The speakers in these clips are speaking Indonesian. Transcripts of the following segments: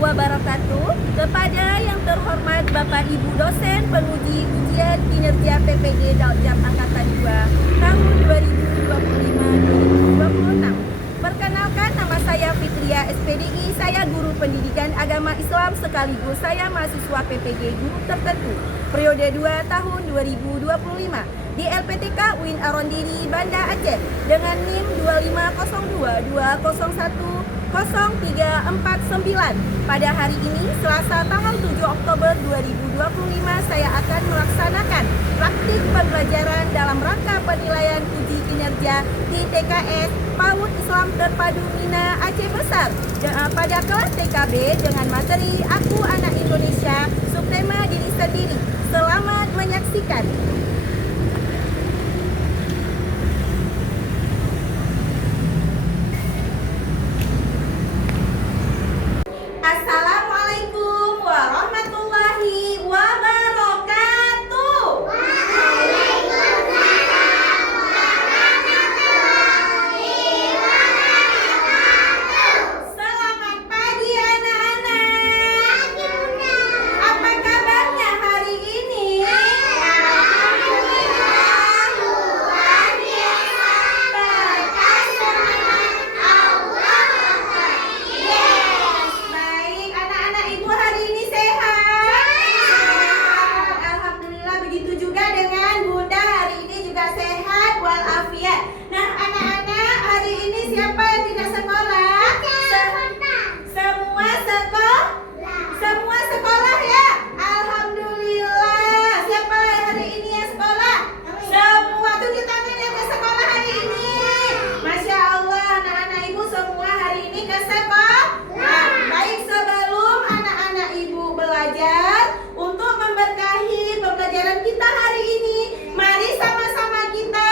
wabarakatuh. Kepada yang terhormat Bapak Ibu dosen penguji ujian kinerja PPG Daljat Angkatan 2 tahun 2025-2026. Perkenalkan, nama saya Fitria SPDI, saya guru pendidikan agama Islam sekaligus saya mahasiswa PPG guru tertentu periode 2 tahun 2025 di LPTK UIN Arondiri Banda Aceh dengan NIM 25022010349. Pada hari ini Selasa tanggal 7 Oktober 2025 saya akan melaksanakan praktik pembelajaran dalam rangka penilaian uji kinerja di TKS PAUD Islam Terpadu Mina Aceh Besar pada kelas TKB dengan materi Aku Anak Indonesia, subtema diri sendiri. Selamat menyaksikan. Assalamualaikum warahmatullahi wabarakatuh. Waalaikumsalam warahmatullahi wabarakatuh. Selamat pagi anak-anak. Pagi Bunda. Apa kabarnya hari ini? Alhamdulillah luar biasa. Berkat semangat Allah. Yes. Baik, anak-anak ibu hari ini sehat? Sehat. Alhamdulillah, begitu juga dengan Bunda hari ini juga sehat walafiat. Nah, anak-anak hari ini siapa yang tidak sekolah? Semua sekolah? Semua sekolah ya? Alhamdulillah. Siapa hari ini yang sekolah? Semua. Tunjuk tangan yang ke sekolah hari ini. Masya Allah, anak-anak ibu semua hari ini ke sekolah. Baik, sebelum anak-anak ibu belajar untuk memberkahi pembelajaran kita hari ini, mari sama-sama kita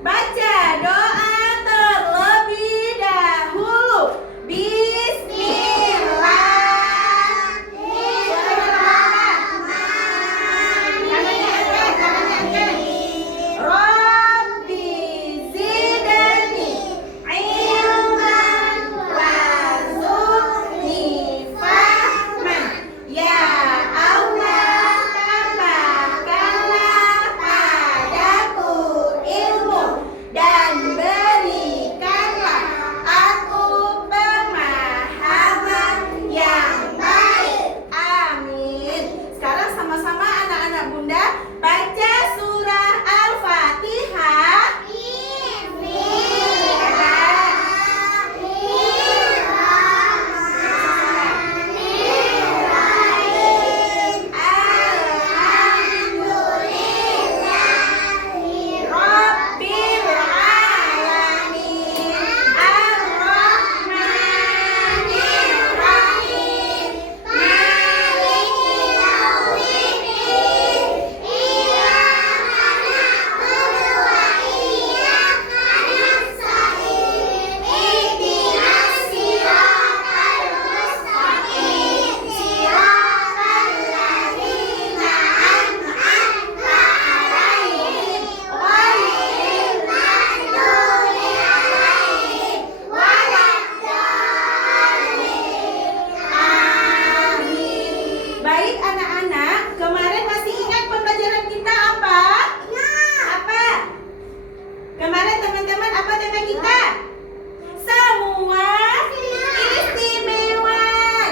baca doa terlebih dahulu. Bismillahirrahmanirrahim. Rabbi zidni ilman warzuqni fahman. Ya Allah, tambahkanlah padaku ilmu dan berikanlah aku pemahaman yang baik. Amin. Sekarang sama-sama anak-anak Bunda baca surah Al-Fatihah. Rabbil alamin, ar-rahmanir rahim, maliki yaumiddin, iyyaka na'budu wa iyyaka nasta'in, ihdinas siratal mustaqim, siratal ladzina an'amta 'alaihim ghairil maghdubi 'alaihim waladdallin. Amin. Baik anak-anak, kemarin masih ingat pembelajaran kita apa? Apa? Kemarin teman-teman apa tema kita? Semua istimewa.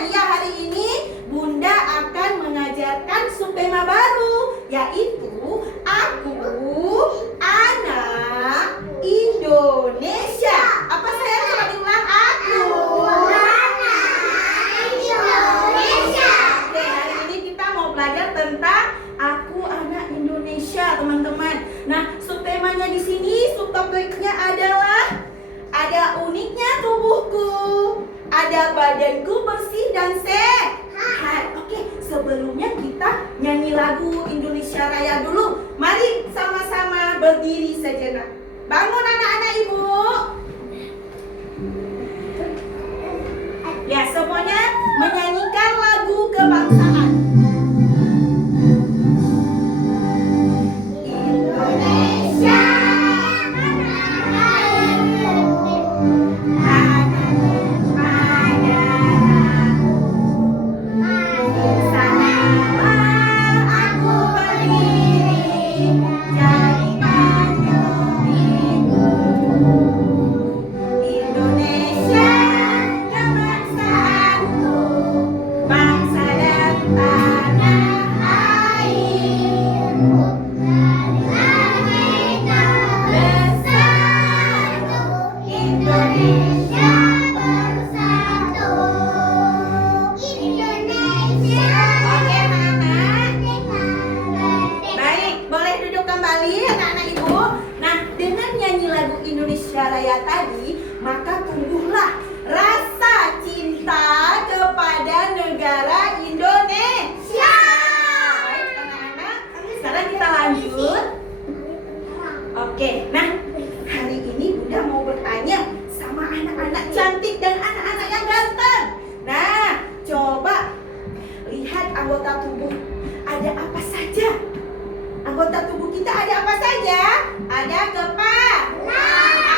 Ya, hari ini Bunda akan mengajarkan subtema baru, yaitu Aku Anak Indonesia. Apa saya coba diulang? Aku Indonesia. Oke, hari ini kita mau belajar tentang Aku Anak Indonesia, teman-teman. Nah, subtemanya di sini, subtopiknya adalah ada uniknya tubuhku, ada badanku bersih dan sehat. Oke, sebelumnya kita nyanyi lagu Indonesia Raya dulu. Mari sama-sama berdiri sejenak. Bangun anak-anak ibu. Ya, semuanya menyanyikan lagu kebangsaan. Indonesia padaku Indonesia bersatu. Indonesia Oke anak-anak. merdeka. Baik, boleh duduk kembali anak-anak ibu. Nah, dengan nyanyi lagu Indonesia Raya tadi, maka tumbuhlah rasa cinta kepada negara Indonesia. Baik anak-anak, sekarang kita lanjut. Oke, nah hari ini Bunda mau bertanya sama anak-anak cantik dan anak-anak yang ganteng. Nah, coba lihat anggota tubuh. Ada apa saja? Anggota tubuh kita ada apa saja? Ada kepala,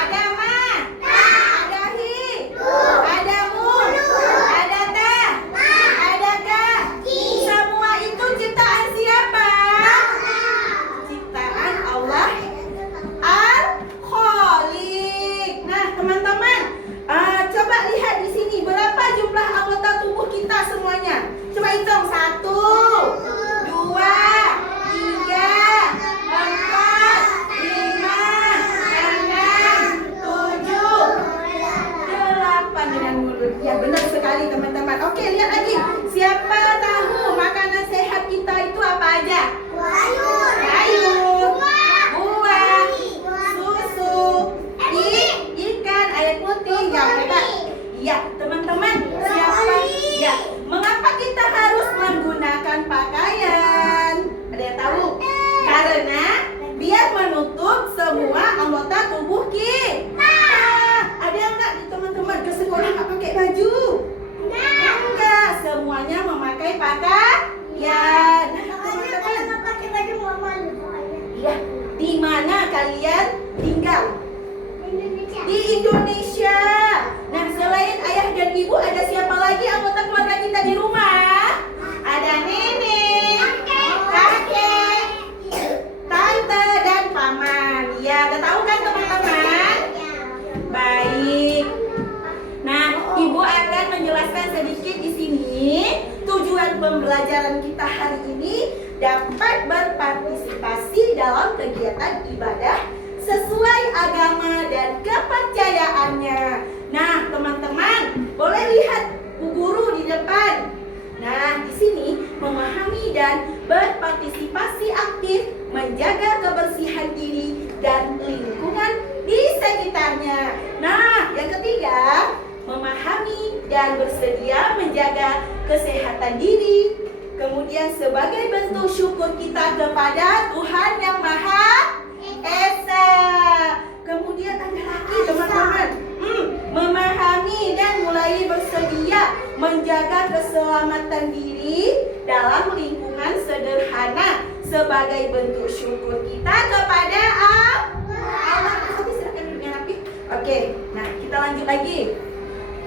ada mata, ada hidung, ada mulut, ada tangan, ada kaki. Semua itu ciptaan siapa? Ciptaan Allah Al-Khaliq. Nah, teman-teman, coba lihat di sini berapa jumlah anggota tubuh kita semuanya. Coba hitung 1, 2, 3, 4, 5, 6, 7, 8 dengan mulut. Ya benar sekali teman-teman. Oke, lihat lagi. Siapa tahu makanan sehat kita itu apa aja? Sayur, buah, susu, ikan, air putih, yang hebat. Iya, teman-teman, siapa? Ya, mengapa kita harus menggunakan pakaian? Ada yang tahu? Karena biar menutup semua anggota tubuh kita. Ada yang enggak nih teman-teman ke sekolah nggak pakai baju? Enggak, semuanya memakai pakaian. Nah, teman-teman, iya, di mana kalian tinggal? Di Indonesia. Nah, selain ayah dan ibu, ada siapa lagi anggota keluarga kita di rumah? Ada nenek, kakek, tante, dan paman. Ya, udah tahu kan teman-teman? Baik. Nah, ibu akan menjelaskan sedikit di sini. Tujuan pembelajaran kita hari ini dapat berpartisipasi dalam kegiatan ibadah sesuai agama dan kepercayaannya. Nah, teman-teman, boleh lihat Bu Guru di depan. Nah, di sini memahami dan berpartisipasi aktif menjaga kebersihan diri dan lingkungan di sekitarnya. Nah, yang ketiga, memahami dan bersedia menjaga kesehatan diri. Kemudian sebagai bentuk syukur kita kepada Tuhan Yang Maha Esa. Kemudian ada lagi teman-teman, memahami dan mulai bersedia menjaga keselamatan diri dalam lingkungan sederhana sebagai bentuk syukur kita kepada Allah. Silakan duduk yang rapi. Oke, nah kita lanjut lagi.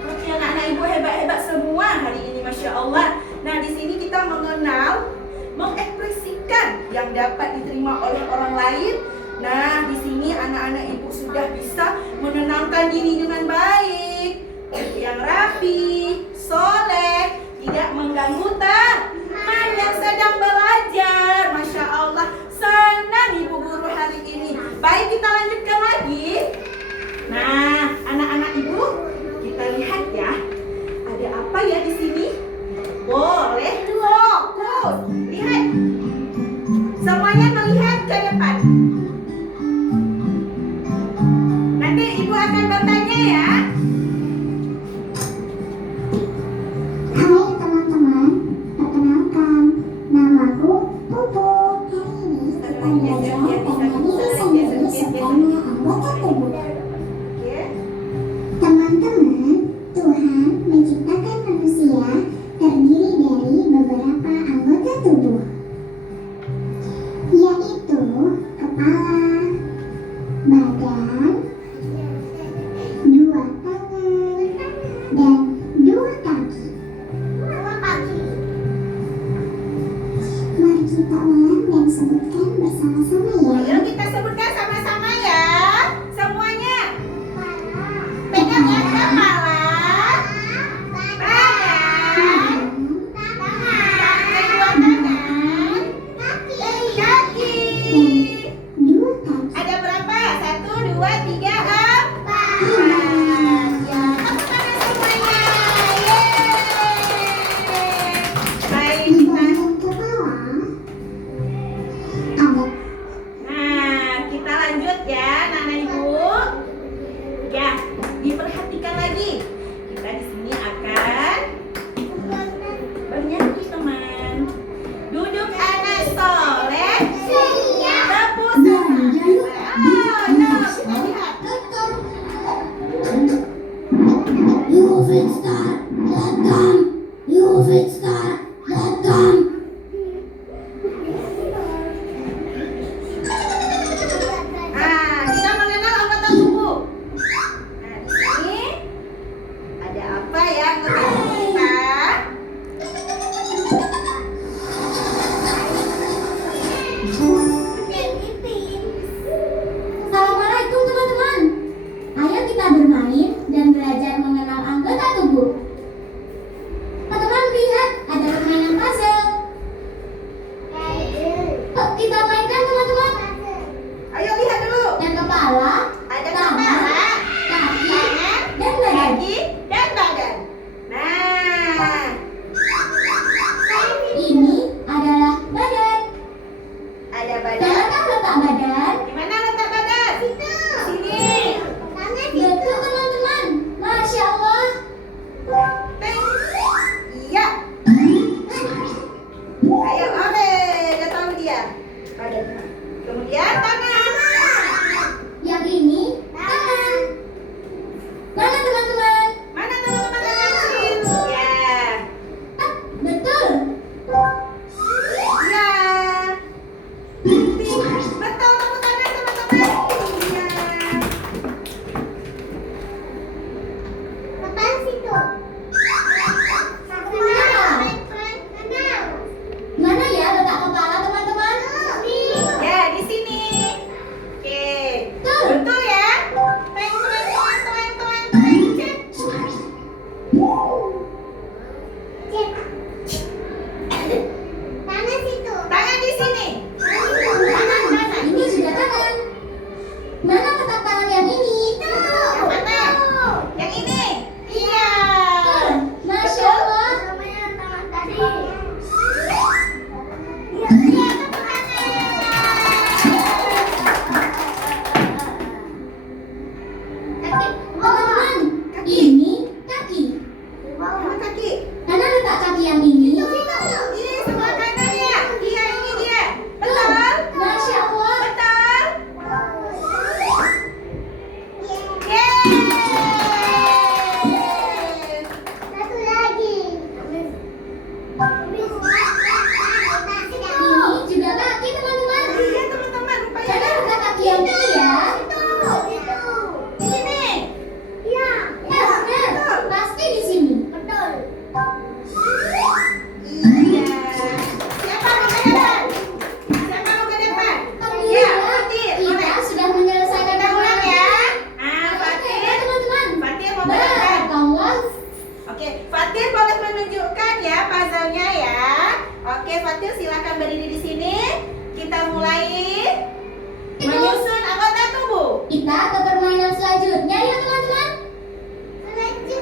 Oke, anak-anak ibu hebat-hebat semua hari ini, masya Allah. Nah, di sini kita mengenal, mengekspresikan yang dapat diterima oleh orang lain. Nah, di sini anak-anak ibu sudah bisa menenangkan diri dengan baik, yang rapi, soleh, tidak mengganggu teman yang sedang belajar. Masya Allah, senang ibu guru hari ini. Baik, kita lanjutkan lagi. Nah, anak-anak ibu, kita lihat ya, ada apa ya di sini? Boleh fokus. Lihat, semuanya melihat ke depan. Nanti ibu akan bertanya ya. Hai teman-teman, perkenalkan, namaku Pupu. Hari ini kita belajar menyanyi bahasa Inggris bersama anggota tubuh. Oke. Teman-teman, Tuhan menciptakan manusia terdiri dari beberapa anggota tubuh, yaitu kepala, badan, dua tangan, dan dua kaki. Mari kita ulang dan sebutkan bersama-sama ya. Ayo kita sebutkan sama-sama ya. Semuanya. Pegang ya kepala, diperhatikan lagi. Kita di sini akan bernyanyi teman. Duduk anak soleh, tepuk tangan. Kita lihat. Kita mengenal anggota tubuh. Nah, di sini ada apa ya anggota tubuh kita? Assalamualaikum teman-teman. Ayo kita bermain dan belajar mengenal anggota tubuh. Teman-teman lihat ada permainan puzzle. Yuk kita mainkan teman-teman. Ayo lihat dulu. Dan kepala, Ada tangan, kepala, kaki, tangan, dan badan. kaki, dan badan. Nah, Ini adalah badan. ada badan. Jangan letak badan. Di mana letak badan? Sini. Betul teman-teman. Masya Allah. Teng. Iya. Ayo, oke, udah tahu dia. Badan. Kemudian tangan. Yang ini tangan. Mana teman-teman? Mana teman-teman tangan? Ya. Ah, betul. Ya. Betul, tepuk tangan teman-teman. Iya. Mana ya letak kepala teman-teman? Ya, di sini. Oke. Tuh. Betul ya? Teng, teng, teng, teng, teng, teng, cek. Tangan di sini. Tangan, tangan. Ini juga tangan. Mana letak tangan yang ini? Yang mana? Yang ini. Iya. Tuh. Masya Allah. Teman-teman, ini kaki. Mana kaki? Mana letak kaki yang ini? Ini sebelah kanan ya. Iya, ini dia. Betul. Masya Allah. Betul. Yeay. Ini juga kaki teman-teman. Iya, teman-teman. Rupanya Mana letak kaki yang ini ya? di sini. Ya, benar. Pasti di sini. Iya. Siapa mau ke depan? Siapa mau ke depan? Ya, Fatir. Kita Boleh. sudah menyelesaikan Kita ulang ya. Oke, Fatir. teman-teman. Fatir mau ke depan. Barakallah. Oke, Fatir boleh menunjukkan ya puzzle-nya ya. Oke, Fatir silakan berdiri di sini. Kita mulai menyusun anggota tubuh. Kita ke permainan selanjutnya ya teman-teman. Oke.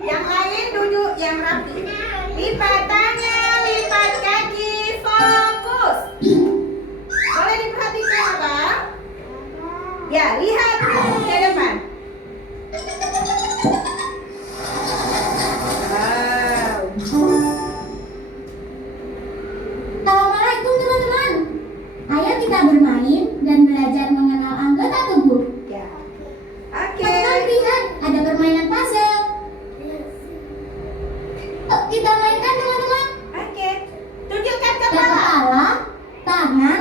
Yang lain duduk yang rapi. Lipat tangan, lipat kaki, fokus. Boleh diperhatikan apa? Ya, lihat ke depan. Wow. Assalamualaikum teman-teman. Ayo kita bermain dan belajar mengenal anggota tubuh. Ya. Oke. Teman-teman lihat ada permainan puzzle. Yuk kita mainkan teman-teman. Oke. Tunjukkan Ada kepala. kepala, tangan,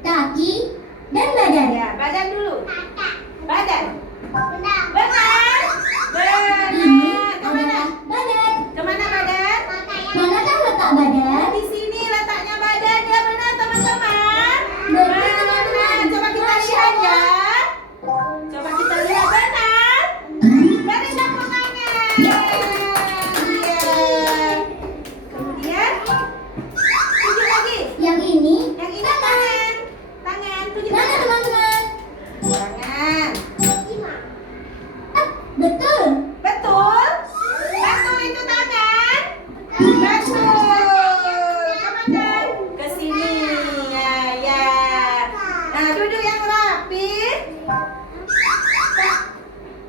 kaki, dan badan. Ya, badan dulu. Badan. Benar. Ini Benar. Kemana? adalah badan. Kemana badan? Manakah letak badan? Di sini letaknya badan. Ya benar teman-teman. Betul teman-teman. Coba kita Masya lihat Nah, duduk yang rapi.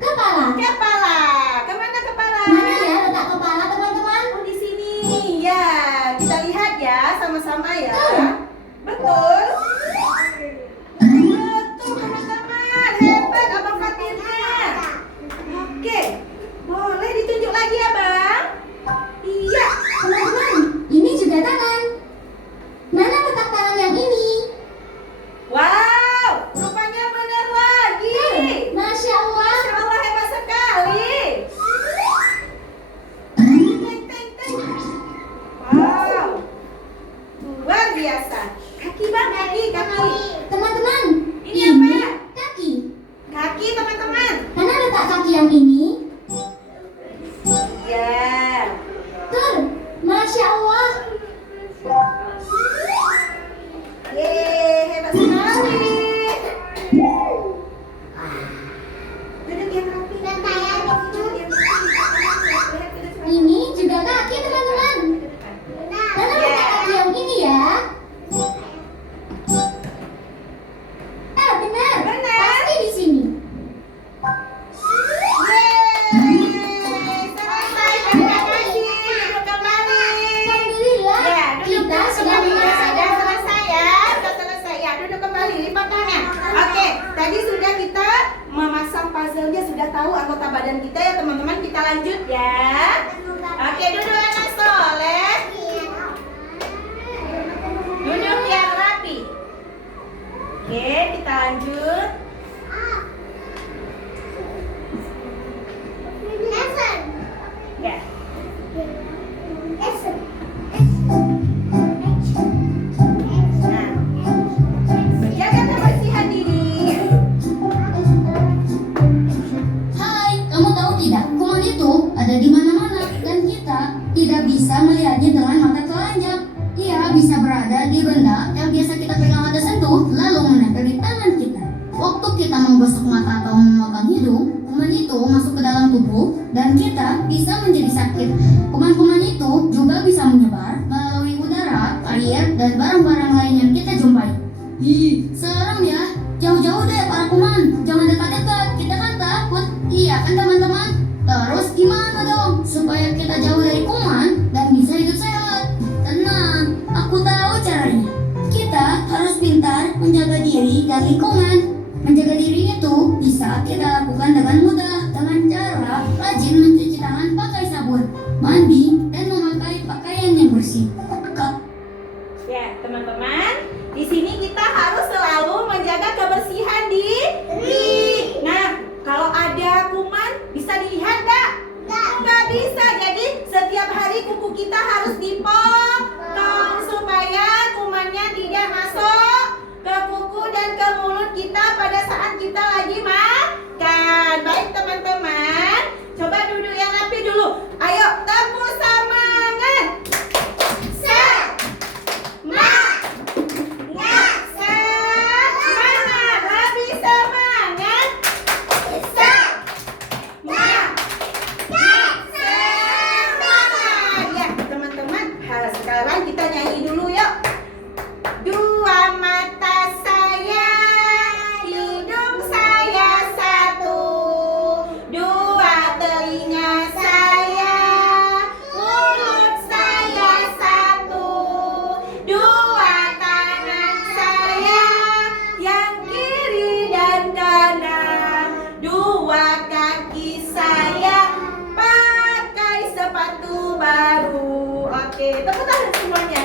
Kepala. Kepala. Kemana kepala? Mana ya letak kepala teman-teman? Oh, di sini. Ya, kita lihat ya sama-sama ya. Betul. Betul. Betul teman-teman. Hebat Abang Fatirnya. Oke. Boleh ditunjuk lagi ya, Bang? Iya. Teman-teman, ini juga tangan. Mana letak tangan yang ini? Wow, rupanya benar lagi. Masya Allah. Masya Allah, hebat sekali. Teng, teng, teng. Wow, luar biasa. Kaki Bang, kaki. Teman-teman, Ini apa? kaki. Kaki teman-teman. Mana letak kaki yang ini? Ya. Tuh, Masya Allah. Yeay, hebat sekali. Duduk yang rapi. Duduk yang rapi. Ini juga kaki teman-teman. Mana letak kaki yang ini ya? Benar. Benar. Pasti di sini. Yeay, selesai. Terima kasih. Duduk kembali. Alhamdulillah, Ya, duduk kita sudah menyelesaikan. selesai ya. Sudah selesai ya. Duduk kembali, lipat tangan. Oke, tadi sudah kita memasang puzzle-nya, sudah tahu anggota badan kita ya teman-teman. Kita lanjut ya. Oke, duduk anak soleh. Duduk yang rapi. Oke, kita lanjut. Ya. Nah, jaga kebersihan diri. Hai, kamu tahu tidak? Kuman itu ada di mana-mana dan kita tidak bisa melihatnya dengan mata telanjang. Ia bisa berada di benda yang biasa kita pegang atau sentuh, lalu menempel di tangan kita. Waktu kita menggosok mata atau memegang hidung, kuman itu masuk ke dalam tubuh dan kita bisa menjadi sakit. Kuman-kuman itu juga bisa menyebar melalui udara, air, dan barang-barang lain yang kita jumpai. Ih, serem ya. Jauh-jauh deh para kuman. Jangan dekat-dekat. Kita kan takut. Iya kan teman-teman? Terus gimana dong supaya kita jauh dari kuman dan bisa hidup sehat? Tenang, aku tahu caranya. Kita harus pintar menjaga diri dan lingkungan. Menjaga diri itu bisa kita lakukan dengan mudah dengan cara rajin mencuci tangan pakai sabun, mandi, dan memakai pakaian yang bersih. Ya, teman-teman, di sini kita harus selalu menjaga kebersihan diri. Nah, kalau ada kuman bisa dilihat nggak? Nggak bisa. Jadi setiap hari kuku kita harus dipotong supaya kumannya tidak masuk ke kuku dan ke mulut kita pada saat kita lagi makan. Baik teman-teman, coba duduk yang rapi dulu. Ayo tepuk semangat. Semangat, lebih semangat. Semangat. Ya teman-teman, sekarang kita nyanyi dulu yuk. Dua mata saya, hidung saya satu, dua telinga saya, mulut saya satu, dua tangan saya, yang kiri dan kanan, dua kaki saya, pakai sepatu baru. Oke, tepuk tangan semuanya.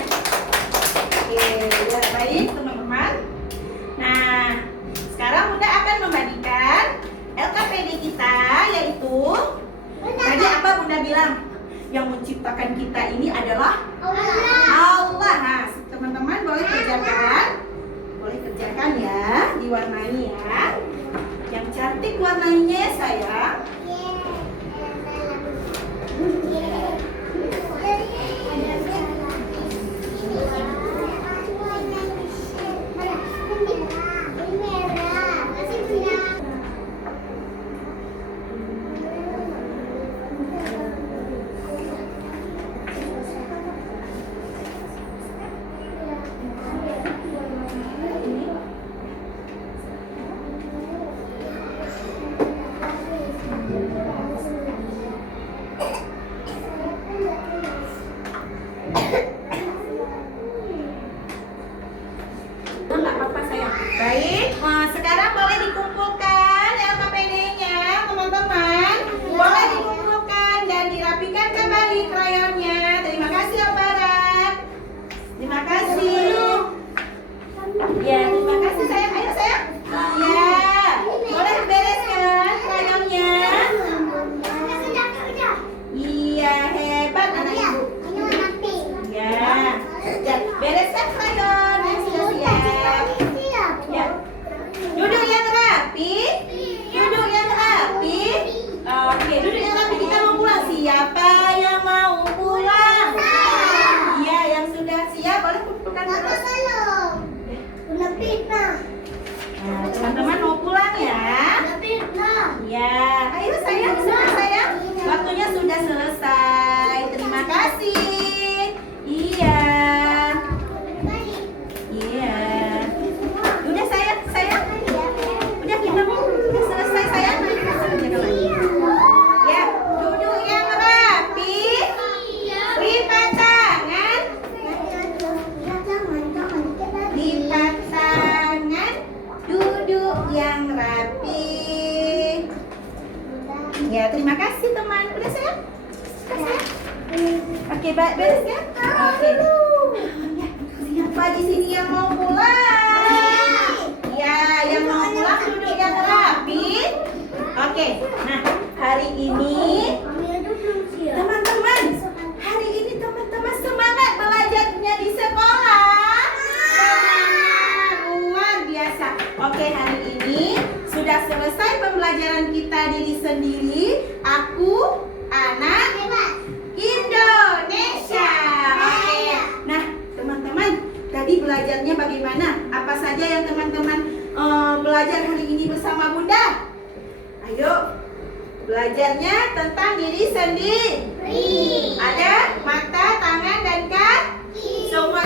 Oke, ya baik teman-teman. Nah, sekarang Bunda akan membagikan LKPD kita, yaitu tadi apa Bunda bilang? Yang menciptakan kita ini adalah Allah. Nah, teman-teman boleh kerjakan ya, diwarnai ya. Yang cantik warnanya ya sayang. Baik, sekarang boleh dikumpulkan LKPD-nya, teman-teman. Boleh dikumpulkan dan dirapikan kembali krayonnya. Terima kasih, Om Barat. Terima kasih. Ya, terima kasih sayang. Ayo sayang. Ya, boleh bereskan krayonnya. Iya, hebat anak ibu. Ya, bereskan krayon yang sudah siap. Ya. Duduk yang rapi. Duduk yang rapi. Oke, duduk yang rapi. Kita mau pulang. Siapa yang mau pulang? Iya, yang sudah siap boleh kumpulkan terus. Nah, teman-teman mau pulang ya? Ya, ayo sayang, sudah sayang. Waktunya sudah selesai. Terima kasih. Iya. Iya. Udah sayang, sayang. Udah kita mau udah selesai sayang. Nanti kita jaga lagi. Ya, duduk yang rapi. Lipat tangan. Lipat tangan. Duduk yang rapi. Ya, terima kasih teman. Udah sayang? Udah sayang? Oke, beres ya? Oke. Siapa di sini yang mau pulang? Ya, yang mau pulang duduk yang rapi. Oke, nah hari ini teman-teman, hari ini teman-teman semangat belajarnya di sekolah. Semangat, luar biasa. Oke, hari ini sudah selesai pembelajaran kita diri sendiri. Aku anak Indonesia. Oke. Nah, teman-teman, tadi belajarnya bagaimana? Apa saja yang teman-teman belajar hari ini bersama Bunda? Ayo, belajarnya tentang diri sendiri. Ada mata, tangan, dan kaki. Semua